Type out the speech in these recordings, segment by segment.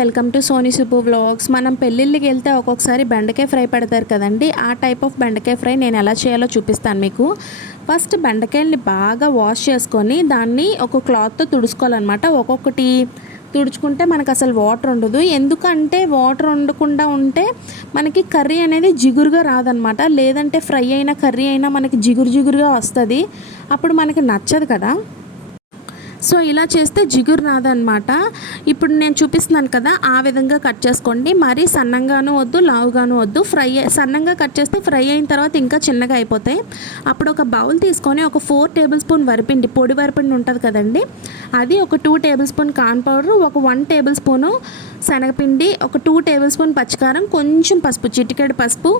Welcome to Sony Subbu vlogs. మనం పెళ్ళిళ్ళకి వెళ్తే ఒక్కొక్కసారి బెండకాయ ఫ్రై పెడతారు కదండి. ఆ టైప్ ఆఫ్ బెండకాయ ఫ్రై నేను ఎలా చేయాలో చూపిస్తాను మీకు. ఫస్ట్ బెండకాయల్ని బాగా వాష్ చేసుకొని దాన్ని ఒక క్లాత్తో తుడుచుకోవాలన్నమాట. ఒక్కొక్కటి తుడుచుకుంటే మనకు అసలు వాటర్ ఉండదు. ఎందుకంటే వాటర్ ఉండకుండా ఉంటే మనకి కర్రీ అనేది జిగురుగా రాదనమాట. లేదంటే ఫ్రై అయినా కర్రీ అయినా మనకి జిగురుగా వస్తుంది. అప్పుడు మనకి నచ్చదు కదా. సో ఇలా చేస్తే జిగురు రాదనమాట. ఇప్పుడు నేను చూపిస్తున్నాను కదా, ఆ విధంగా కట్ చేసుకోండి. మరీ సన్నంగాను వద్దు, లావుగాను వద్దు. సన్నంగా కట్ చేస్తే ఫ్రై అయిన తర్వాత ఇంకా చిన్నగా అయిపోతాయి. అప్పుడు ఒక బౌల్ తీసుకొని ఒక 4 టేబుల్ స్పూన్ వరిపిండి, పొడి వరిపిండి ఉంటుంది కదండి, అది ఒక 2 టేబుల్ స్పూన్ కార్న్ పౌడర్, ఒక 1 టేబుల్ స్పూను శనగపిండి, ఒక 2 టేబుల్ స్పూన్ పచ్చికారం, కొంచెం పసుపు, చిటికెడు పసుపు,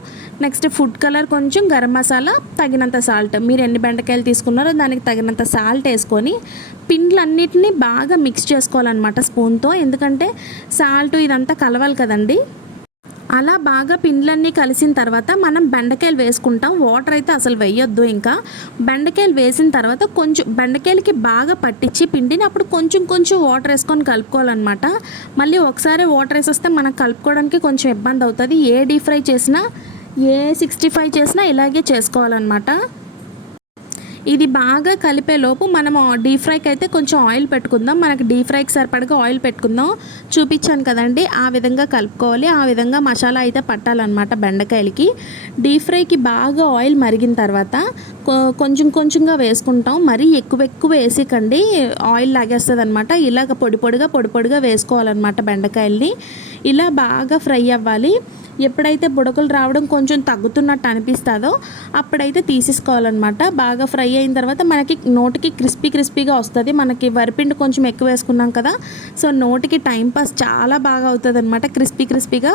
నెక్స్ట్ ఫుడ్ కలర్, కొంచెం గరం మసాలా, తగినంత సాల్ట్. మీరు ఎన్ని బెండకాయలు తీసుకున్నారో దానికి తగినంత సాల్ట్ వేసుకొని పిండ్లన్నిటినీ బాగా మిక్స్ చేసుకోవాలన్నమాట స్పూన్తో. ఎందుకంటే సాల్ట్ ఇదంతా కలవాలి కదండి. అలా బాగా పిండ్లన్నీ కలిసిన తర్వాత మనం బెండకాయలు వేసుకుంటాం. వాటర్ అయితే అసలు వేయొద్దు. ఇంకా బెండకాయలు వేసిన తర్వాత కొంచెం బెండకాయలకి బాగా పట్టించి పిండిని అప్పుడు కొంచెం వాటర్ వేసుకొని కలుపుకోవాలన్నమాట. మళ్ళీ ఒకసారి వాటర్ వేసేస్తే మనకు కలుపుకోవడానికి కొంచెం ఇబ్బంది అవుతుంది. ఏ డీప్ ఫ్రై చేసినా, ఏ 65 చేసినా ఇలాగే చేసుకోవాలన్నమాట. ఇది బాగా కలిపేలోపు మనం డీప్ ఫ్రైకి అయితే కొంచెం ఆయిల్ పెట్టుకుందాం. మనకి డీప్ ఫ్రైకి సరిపడగా ఆయిల్ పెట్టుకుందాం. చూపించాను కదండి, ఆ విధంగా కలుపుకోవాలి. ఆ విధంగా మసాలా అయితే పట్టాలన్నమాట బెండకాయలకి. డీప్ ఫ్రైకి బాగా ఆయిల్ మరిగిన తర్వాత కొంచెంగా వేసుకుంటాం. మరీ ఎక్కువ వేసికండి, ఆయిల్ లాగేస్తుంది అనమాట. ఇలాగ పొడిగా వేసుకోవాలన్నమాట బెండకాయల్ని. ఇలా బాగా ఫ్రై అవ్వాలి. ఎప్పుడైతే బుడకలు రావడం కొంచెం తగ్గుతున్నట్టు అనిపిస్తుందో అప్పుడైతే తీసేసుకోవాలన్నమాట. బాగా ఫ్రై అయిన తర్వాత మనకి నోటికి క్రిస్పీగా వస్తుంది. మనకి వరిపిండి కొంచెం ఎక్కువ వేసుకున్నాం కదా, సో నోటికి టైంపాస్ చాలా బాగా అవుతుంది అనమాట, క్రిస్పీగా.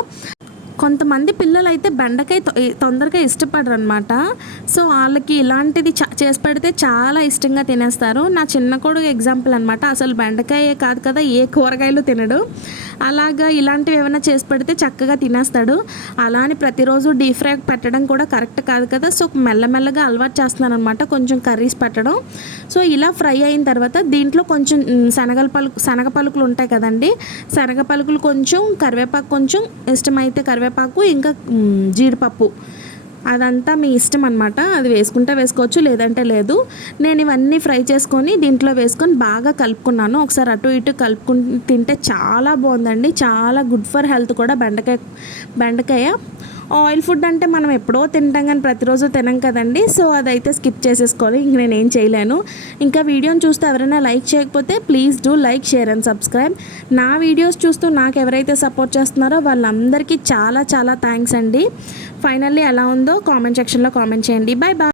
కొంతమంది పిల్లలు అయితే బెండకాయ తొందరగా ఇష్టపడరు అనమాట. సో వాళ్ళకి ఇలాంటిది చేసి పెడితే చాలా ఇష్టంగా తినేస్తారు. నా చిన్న కొడుకు ఎగ్జాంపుల్ అనమాట. అసలు బెండకాయ కాదు కదా, ఏ కూరగాయలు తినడు. అలాగా ఇలాంటివి ఏమైనా చేసి పెడితే చక్కగా తినేస్తాడు. అలా అని ప్రతిరోజు డీప్ ఫ్రై పెట్టడం కూడా కరెక్ట్ కాదు కదా. సో మెల్లమెల్లగా అలవాటు చేస్తున్నాను అనమాట, కొంచెం కర్రీస్ పెట్టడం. సో ఇలా ఫ్రై అయిన తర్వాత దీంట్లో కొంచెం శనగ పలుకులు ఉంటాయి కదండి, శనగ పలుకులు కొంచెం, కరివేపాకు కొంచెం, ఇష్టమైతే కరివేపాకు, ఇంకా జీడిపప్పు, అదంతా మీ ఇష్టం అనమాట. అది వేసుకుంటే వేసుకోవచ్చు, లేదంటే లేదు. నేను ఇవన్నీ ఫ్రై చేసుకొని దీంట్లో వేసుకొని బాగా కలుపుకున్నాను. ఒకసారి అటు ఇటు కలుపుకుని తింటే చాలా బాగుందండి. చాలా గుడ్ ఫర్ హెల్త్ కూడా బెండకాయ. ఆయిల్ ఫుడ్ అంటే మనం ఎప్పుడో తింటాం కానీ ప్రతిరోజు తినం కదండి. సో అదైతే స్కిప్ చేసేసుకోవాలి. ఇంక నేనేం చేయలేను. ఇంకా వీడియోని చూస్తే ఎవరైనా లైక్ చేయకపోతే please do like, share and subscribe. నా వీడియోస్ చూస్తూ నాకు ఎవరైతే సపోర్ట్ చేస్తున్నారో వాళ్ళందరికీ చాలా థ్యాంక్స్ అండి. ఫైనల్లీ ఎలా ఉందో కామెంట్ సెక్షన్లో కామెంట్ చేయండి. బాయ్.